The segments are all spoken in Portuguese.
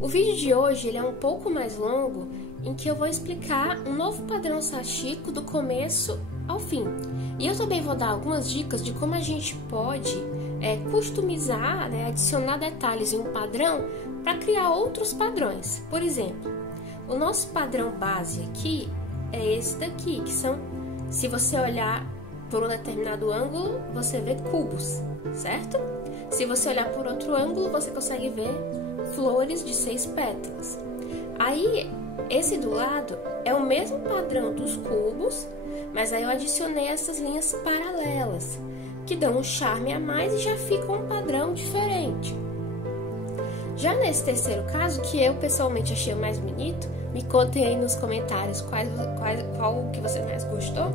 O vídeo de hoje ele é um pouco mais longo, em que eu vou explicar um novo padrão sashiko do começo ao fim. E eu também vou dar algumas dicas de como a gente pode customizar, adicionar detalhes em um padrão para criar outros padrões. Por exemplo, o nosso padrão base aqui é esse daqui, que são, se você olhar por um determinado ângulo, você vê cubos, certo? Se você olhar por outro ângulo, você consegue ver flores de 6 pétalas. Aí, esse do lado é o mesmo padrão dos cubos, mas aí eu adicionei essas linhas paralelas, que dão um charme a mais e já fica um padrão diferente. Já nesse terceiro caso, que eu pessoalmente achei o mais bonito, me contem aí nos comentários qual que você mais gostou.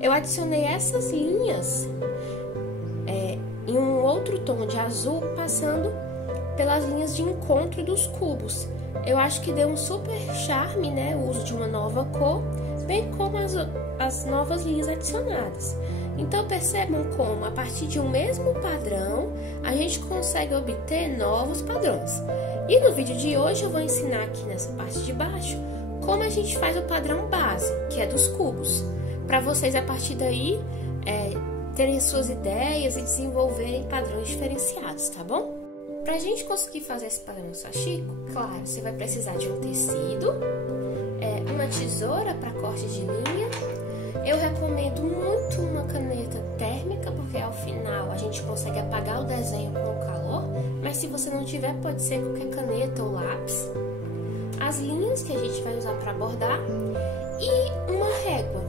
Eu adicionei essas linhas em um outro tom de azul, passando pelas linhas de encontro dos cubos. Eu acho que deu um super charme, o uso de uma nova cor, bem como as novas linhas adicionadas. Então percebam como, a partir de um mesmo padrão, a gente consegue obter novos padrões. E no vídeo de hoje eu vou ensinar aqui nessa parte de baixo como a gente faz o padrão base, que é dos cubos, para vocês a partir daí terem suas ideias e desenvolverem padrões diferenciados, tá bom? Pra gente conseguir fazer esse padrão sashiko, claro, você vai precisar de um tecido, uma tesoura para corte de linha. Eu recomendo muito uma caneta térmica, porque ao final a gente consegue apagar o desenho com o calor, mas se você não tiver, pode ser qualquer caneta ou lápis. As linhas que a gente vai usar para bordar e uma régua.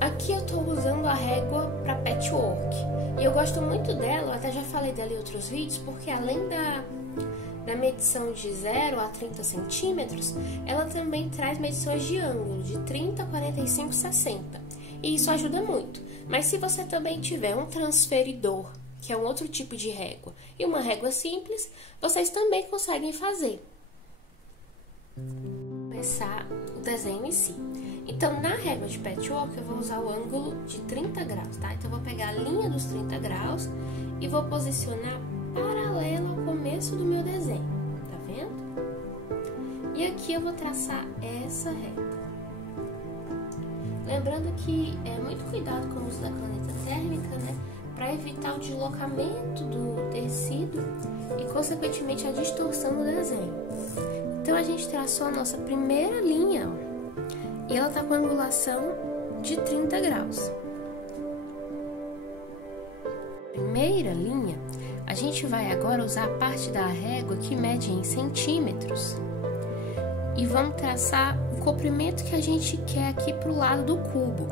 Aqui eu tô usando a régua para patchwork. E eu gosto muito dela, eu até já falei dela em outros vídeos, porque além da medição de 0 a 30 centímetros, ela também traz medições de ângulo, de 30, 45, 60. E isso ajuda muito. Mas se você também tiver um transferidor, que é um outro tipo de régua, e uma régua simples, vocês também conseguem fazer. Começar o desenho em si. Então, na régua de patchwork, eu vou usar o ângulo de 30 graus, tá? Então, eu vou pegar a linha dos 30 graus e vou posicionar paralelo ao começo do meu desenho, tá vendo? E aqui eu vou traçar essa reta. Lembrando que muito cuidado com o uso da caneta térmica, para evitar o deslocamento do tecido e, consequentemente, a distorção do desenho. Então, a gente traçou a nossa primeira linha, ó. E ela tá com angulação de 30 graus. Primeira linha, a gente vai agora usar a parte da régua que mede em centímetros. E vamos traçar o comprimento que a gente quer aqui pro lado do cubo,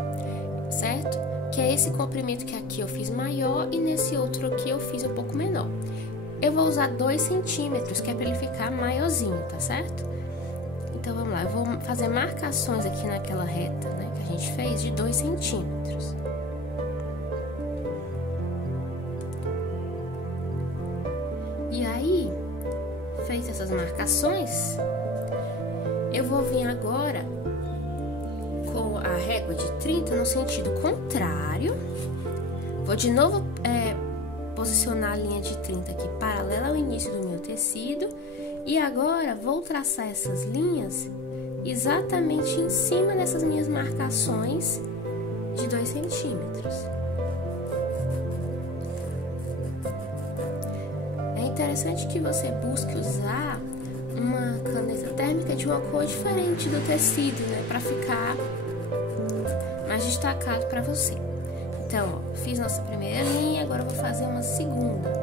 certo? Que é esse comprimento que aqui eu fiz maior e nesse outro aqui eu fiz um pouco menor. Eu vou usar 2 centímetros, que é para ele ficar maiorzinho, tá certo? Então, vamos lá, eu vou fazer marcações aqui naquela reta, que a gente fez, de 2 centímetros. E aí, feitas essas marcações, eu vou vir agora com a régua de 30 no sentido contrário. Vou de novo posicionar a linha de 30 aqui paralela ao início do meu tecido. E agora, vou traçar essas linhas exatamente em cima dessas minhas marcações de 2 centímetros. É interessante que você busque usar uma caneta térmica de uma cor diferente do tecido, para ficar mais destacado para você. Então, ó, fiz nossa primeira linha, agora eu vou fazer uma segunda.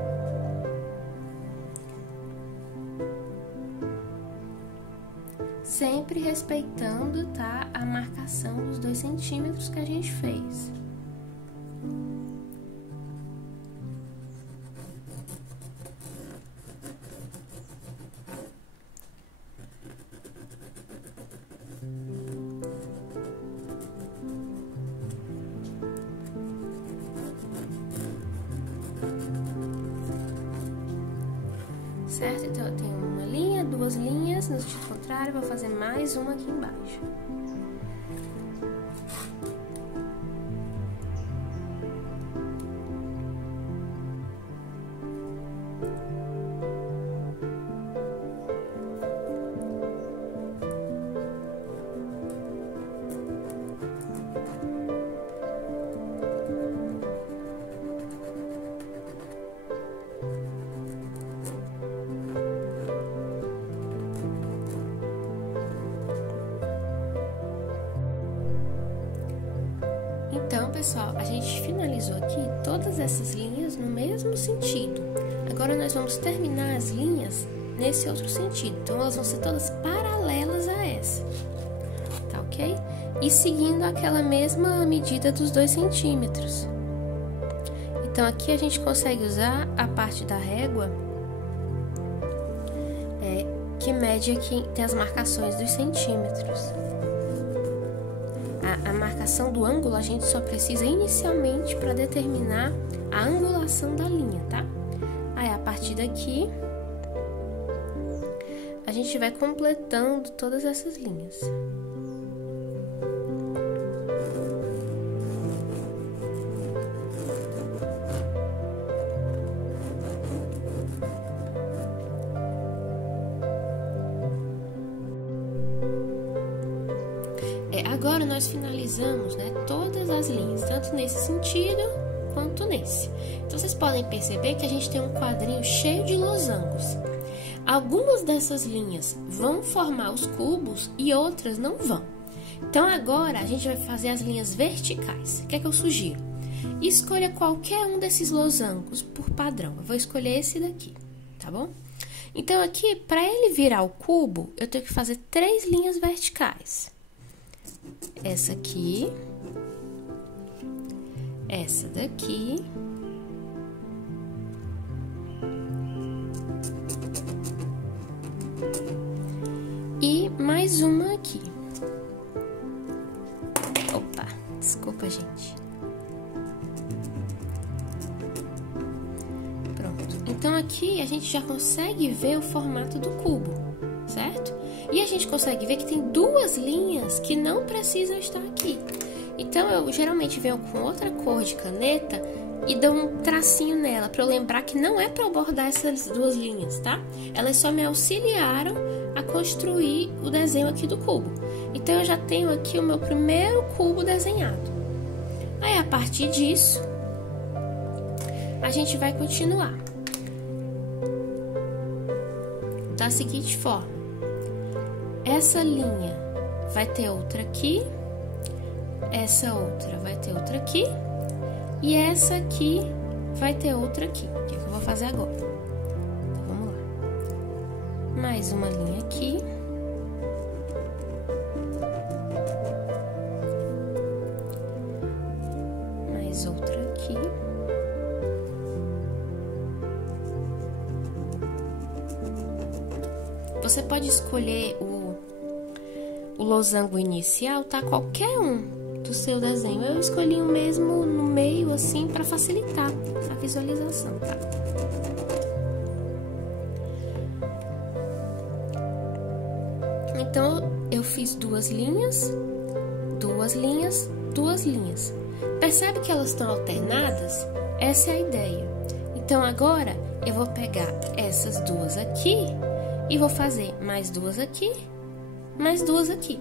Sempre respeitando, a marcação dos 2 centímetros que a gente fez. Certo? Então, eu tenho uma linha, 2 linhas, no sentido contrário, vou fazer mais uma aqui embaixo. pessoal, a gente finalizou aqui todas essas linhas no mesmo sentido. Agora nós vamos terminar as linhas nesse outro sentido. Então, elas vão ser todas paralelas a essa, tá ok? E seguindo aquela mesma medida dos 2 centímetros. Então, aqui a gente consegue usar a parte da régua, que mede aqui, tem as marcações dos centímetros. A marcação do ângulo a gente só precisa inicialmente para determinar a angulação da linha, tá? Aí, a partir daqui, a gente vai completando todas essas linhas. Agora nós finalizamos, né, todas as linhas, tanto nesse sentido quanto nesse. Então, vocês podem perceber que a gente tem um quadrinho cheio de losangos. Algumas dessas linhas vão formar os cubos e outras não vão. Então, agora a gente vai fazer as linhas verticais. O que é que eu sugiro? Escolha qualquer um desses losangos por padrão. Eu vou escolher esse daqui, tá bom? Então, aqui, para ele virar o cubo, eu tenho que fazer 3 linhas verticais. Essa aqui, essa daqui e mais uma aqui. Opa, desculpa, gente. Pronto. Então, aqui a gente já consegue ver o formato do cubo, certo? E a gente consegue ver que tem 2 linhas que não precisam estar aqui. Então, eu geralmente venho com outra cor de caneta e dou um tracinho nela, para eu lembrar que não é para eu bordar essas 2 linhas, tá? Elas só me auxiliaram a construir o desenho aqui do cubo. Então, eu já tenho aqui o meu primeiro cubo desenhado. Aí, a partir disso, a gente vai continuar da seguinte forma. Essa linha vai ter outra aqui, essa outra vai ter outra aqui, e essa aqui vai ter outra aqui, que é o que eu vou fazer agora. Então, vamos lá. Mais uma linha aqui. Mais outra aqui. Você pode escolher o losango inicial, tá? Qualquer um do seu desenho. Eu escolhi o mesmo no meio, assim, para facilitar a visualização, tá? Então, eu fiz 2 linhas, 2 linhas, 2 linhas. Percebe que elas estão alternadas? Essa é a ideia. Então, agora, eu vou pegar essas 2 aqui e vou fazer mais 2 aqui, mais 2 aqui.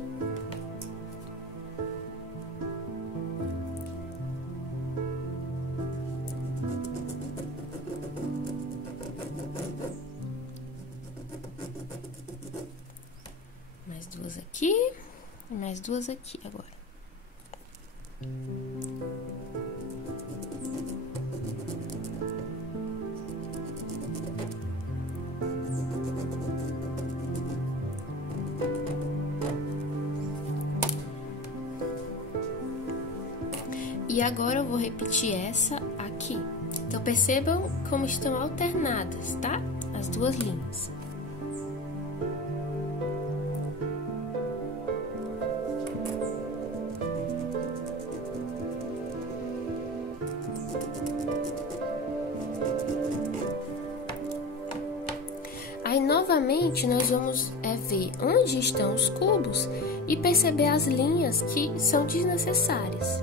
Mais 2 aqui, e mais 2 aqui agora. E agora eu vou repetir essa aqui. Então, percebam como estão alternadas, tá? As 2 linhas. Aí, novamente, nós vamos ver onde estão os cubos e perceber as linhas que são desnecessárias.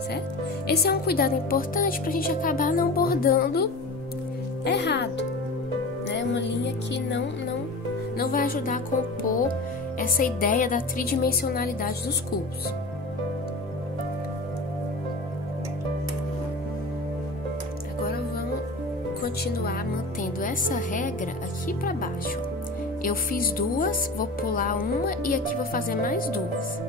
Certo? Esse é um cuidado importante para a gente acabar não bordando errado, né? Uma linha que não vai ajudar a compor essa ideia da tridimensionalidade dos cubos. Agora vamos continuar mantendo essa regra aqui para baixo. Eu fiz 2, vou pular uma e aqui vou fazer mais 2.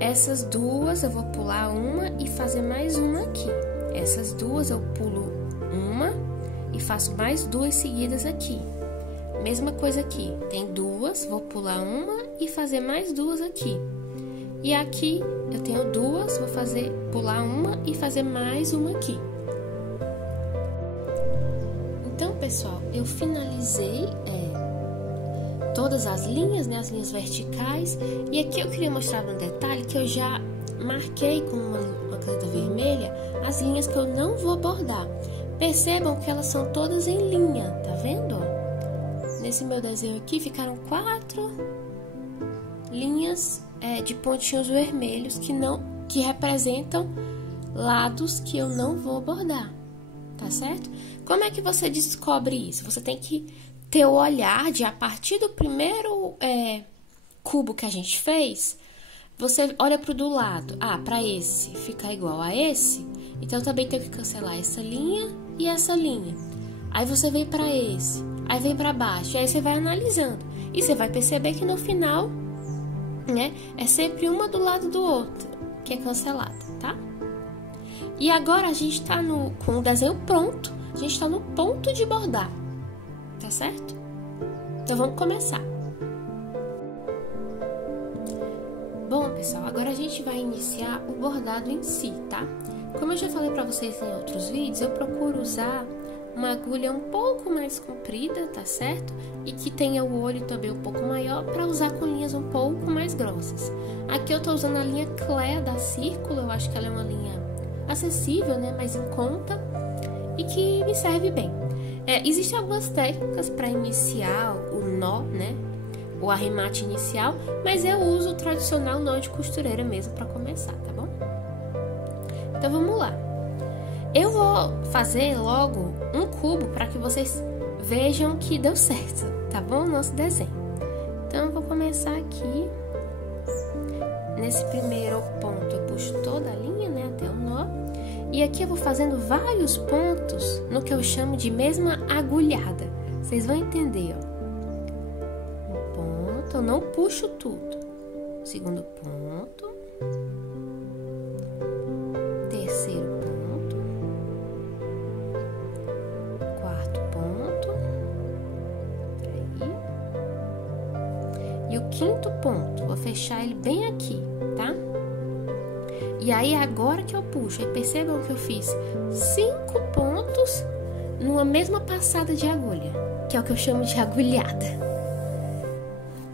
Essas duas eu vou pular uma e fazer mais uma aqui. Essas duas eu pulo uma e faço mais duas seguidas aqui. Mesma coisa aqui, tem duas, vou pular uma e fazer mais duas aqui. E aqui eu tenho duas, vou pular uma e fazer mais uma aqui. Então, pessoal, eu finalizei todas as linhas, né, as linhas verticais. E aqui eu queria mostrar um detalhe que eu já marquei com uma caneta vermelha as linhas que eu não vou bordar. Percebam que elas são todas em linha, tá vendo? Nesse meu desenho aqui ficaram 4 linhas de pontinhos vermelhos que representam lados que eu não vou bordar, tá certo? Como é que você descobre isso? Você tem que ter o olhar de, a partir do primeiro cubo que a gente fez, você olha pro do lado. Ah, para esse ficar igual a esse, então eu também tenho que cancelar essa linha e essa linha. Aí você vem para esse, aí vem para baixo, e aí você vai analisando. E você vai perceber que no final, né, é sempre uma do lado do outro que é cancelada, tá? E agora a gente tá com o desenho pronto, a gente tá no ponto de bordar, tá certo? Então vamos começar. Bom, pessoal, agora a gente vai iniciar o bordado em si, tá? Como eu já falei pra vocês em outros vídeos, eu procuro usar uma agulha um pouco mais comprida, tá certo? E que tenha o olho também um pouco maior, para usar com linhas um pouco mais grossas. Aqui eu tô usando a linha Clea da Círculo, eu acho que ela é uma linha acessível, né? Mais em conta e que me serve bem. Existem algumas técnicas para iniciar o nó, né? O arremate inicial, mas eu uso o tradicional nó de costureira mesmo para começar, tá bom? Então vamos lá. Eu vou fazer logo um cubo para que vocês vejam que deu certo, tá bom? O nosso desenho. Então eu vou começar aqui. Nesse primeiro ponto eu puxo toda a linha, né, até o nó. E aqui eu vou fazendo vários pontos no que eu chamo de mesma agulhada. Vocês vão entender, ó. Um ponto, eu não puxo tudo. Segundo ponto. Terceiro ponto. Quarto ponto. Aí. E o quinto ponto, vou fechar ele bem aqui, tá? E aí, agora que eu puxo, aí percebam que eu fiz 5 pontos numa mesma passada de agulha, que é o que eu chamo de agulhada.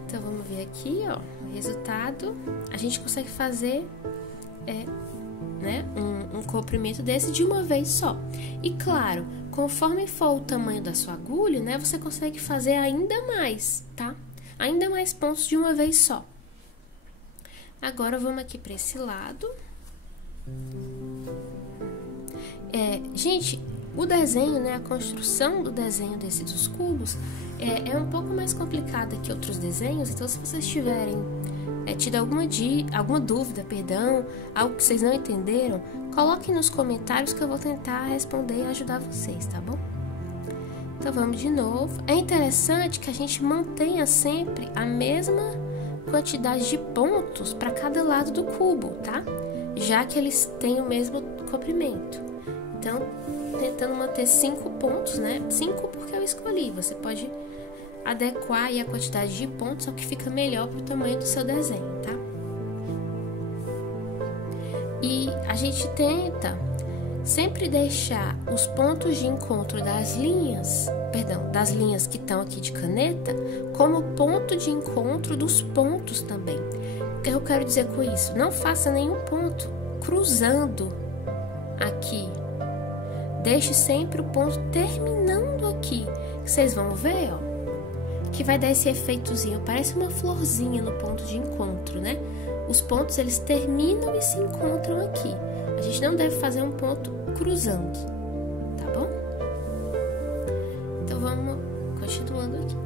Então, vamos ver aqui, ó, o resultado. A gente consegue fazer, né, um comprimento desse de uma vez só. E claro, conforme for o tamanho da sua agulha, né, você consegue fazer ainda mais, tá? Ainda mais pontos de uma vez só. Agora, vamos aqui para esse lado. Gente, o desenho, né, a construção do desenho dos cubos é um pouco mais complicada que outros desenhos. Então, se vocês tiverem tido alguma dúvida, perdão, algo que vocês não entenderam, coloquem nos comentários que eu vou tentar responder e ajudar vocês, tá bom? Então, vamos de novo. É interessante que a gente mantenha sempre a mesma quantidade de pontos para cada lado do cubo, tá? Já que eles têm o mesmo comprimento. Então, tentando manter 5 pontos, né? 5 porque eu escolhi. Você pode adequar aí a quantidade de pontos ao que fica melhor para o tamanho do seu desenho, tá? E a gente tenta sempre deixar os pontos de encontro das linhas que estão aqui de caneta, como ponto de encontro dos pontos também. O que eu quero dizer com isso? Não faça nenhum ponto cruzando aqui. Deixe sempre o ponto terminando aqui. Vocês vão ver, ó, que vai dar esse efeitozinho, parece uma florzinha no ponto de encontro, né? Os pontos, eles terminam e se encontram aqui. A gente não deve fazer um ponto cruzando, tá bom? Então, vamos continuando aqui.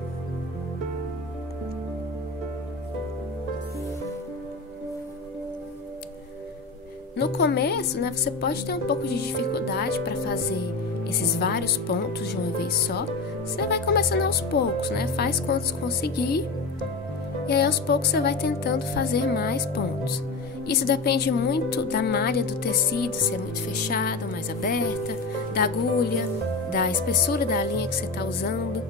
No começo, né, você pode ter um pouco de dificuldade para fazer esses vários pontos de uma vez só. Você vai começando aos poucos, né? Faz quantos conseguir. E aí, aos poucos, você vai tentando fazer mais pontos. Isso depende muito da malha do tecido, se é muito fechada ou mais aberta, da agulha, da espessura da linha que você está usando.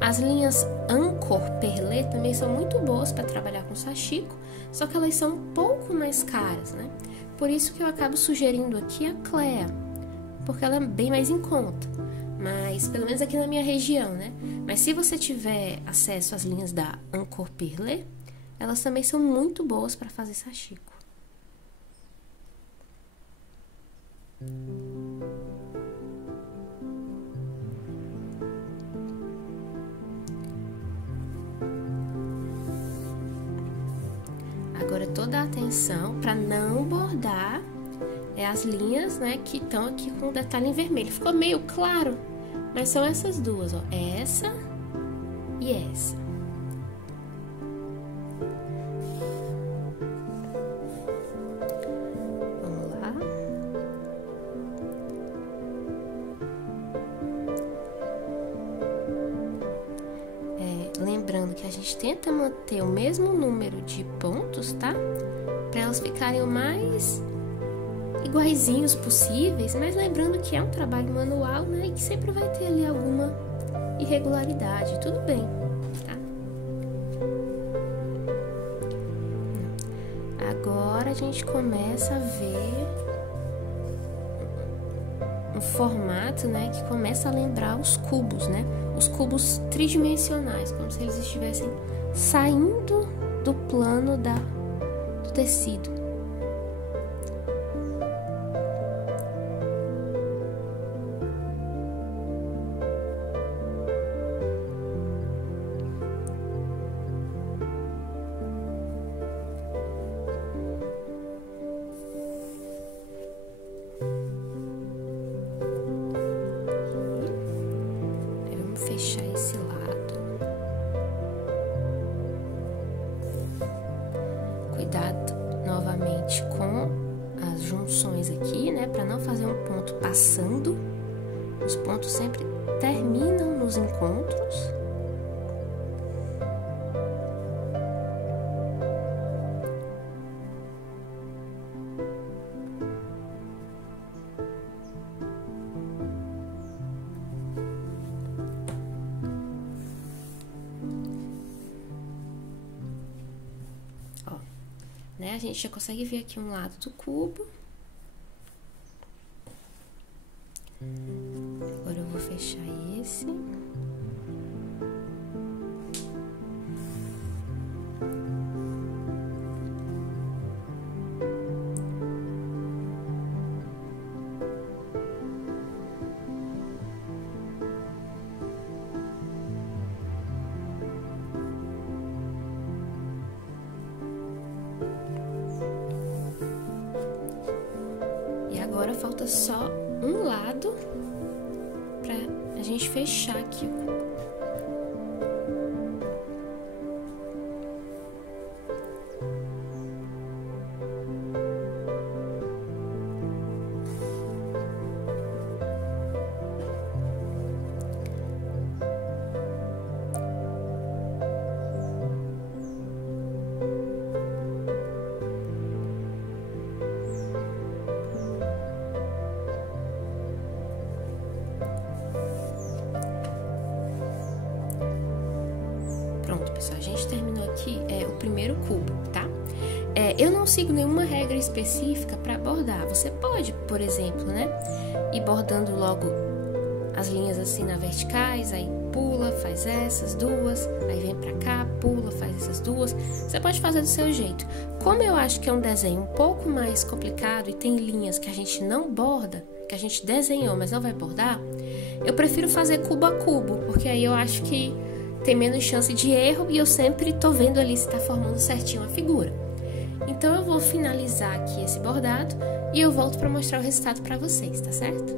As linhas Anchor Perlé também são muito boas para trabalhar com sashiko, só que elas são um pouco mais caras, né? Por isso que eu acabo sugerindo aqui a Clea, porque ela é bem mais em conta, mas pelo menos aqui na minha região, né? Mas se você tiver acesso às linhas da Anchor Perlé, elas também são muito boas para fazer sashiko. Agora toda a atenção para não bordar as linhas, né, que estão aqui com o detalhe em vermelho. Ficou meio claro, mas são essas duas, ó, essa e essa. Vamos lá. Lembrando que a gente tenta manter o mesmo número de pontos, tá? Para elas ficarem o mais iguaizinhos possíveis, mas lembrando que é um trabalho manual, né? E que sempre vai ter ali alguma irregularidade, tudo bem, tá? Agora a gente começa a ver um formato, né? Que começa a lembrar os cubos, né? Os cubos tridimensionais, como se eles estivessem saindo do plano do tecido. Fechar esse lado. Cuidado novamente com as junções aqui, né? Para não fazer um ponto passando. Os pontos sempre terminam nos encontros. Né? A gente já consegue ver aqui um lado do cubo. Agora eu vou fechar esse. Agora falta só um lado pra a gente fechar aqui o cubo. Pronto, pessoal, a gente terminou aqui o primeiro cubo, tá? Eu não sigo nenhuma regra específica para bordar. Você pode, por exemplo, né, ir bordando logo as linhas assim na verticais, aí pula, faz essas duas, aí vem pra cá, pula, faz essas duas. Você pode fazer do seu jeito. Como eu acho que é um desenho um pouco mais complicado e tem linhas que a gente não borda, que a gente desenhou, mas não vai bordar, eu prefiro fazer cubo a cubo, porque aí eu acho que tem menos chance de erro e eu sempre tô vendo ali se tá formando certinho a figura. Então eu vou finalizar aqui esse bordado e eu volto para mostrar o resultado para vocês, tá certo?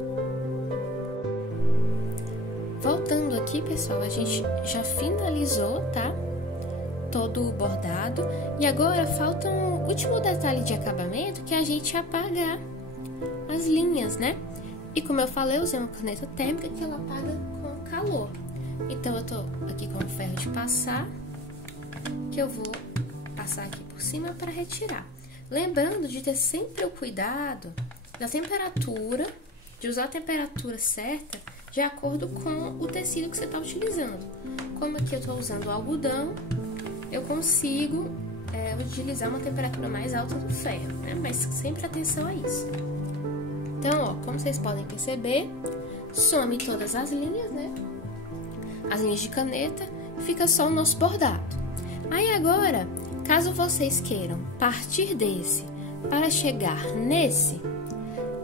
Voltando aqui, pessoal, a gente já finalizou, tá? Todo o bordado. E agora falta um último detalhe de acabamento, que é a gente apagar as linhas, né? E como eu falei, eu usei uma caneta térmica que ela apaga com calor. Então, eu tô aqui com o ferro de passar, que eu vou passar aqui por cima para retirar. Lembrando de ter sempre o cuidado da temperatura, de usar a temperatura certa de acordo com o tecido que você está utilizando. Como aqui eu estou usando o algodão, eu consigo utilizar uma temperatura mais alta do ferro, né? Mas sempre atenção a isso. Então, ó, como vocês podem perceber, some todas as linhas, né? As linhas de caneta, fica só o nosso bordado. Aí agora, caso vocês queiram partir desse para chegar nesse,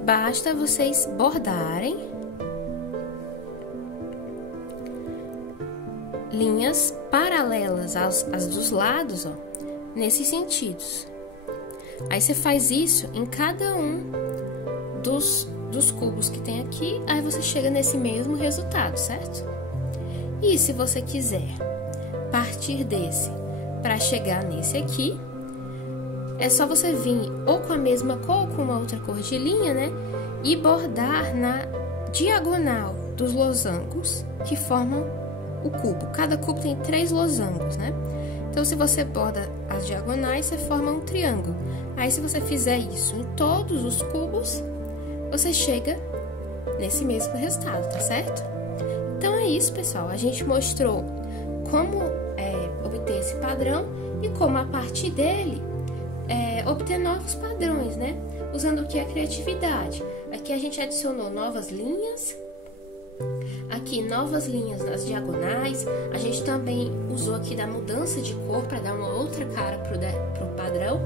basta vocês bordarem linhas paralelas às dos lados, ó, nesses sentidos. Aí você faz isso em cada um dos cubos que tem aqui, aí você chega nesse mesmo resultado, certo? E se você quiser partir desse para chegar nesse aqui, é só você vir ou com a mesma cor ou com uma outra cor de linha, né? E bordar na diagonal dos losangos que formam o cubo. Cada cubo tem 3 losangos, né? Então, se você borda as diagonais, você forma um triângulo. Aí, se você fizer isso em todos os cubos, você chega nesse mesmo resultado, tá certo? Então, é isso, pessoal. A gente mostrou como obter esse padrão e como, a partir dele, obter novos padrões, né? Usando o que é criatividade. Aqui a gente adicionou novas linhas. Aqui, novas linhas nas diagonais. A gente também usou aqui da mudança de cor para dar uma outra cara pro padrão.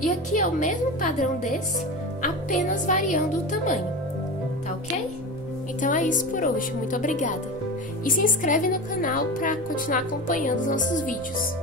E aqui é o mesmo padrão desse, apenas variando o tamanho. Tá ok? Então é isso por hoje. Muito obrigada. E se inscreve no canal para continuar acompanhando os nossos vídeos.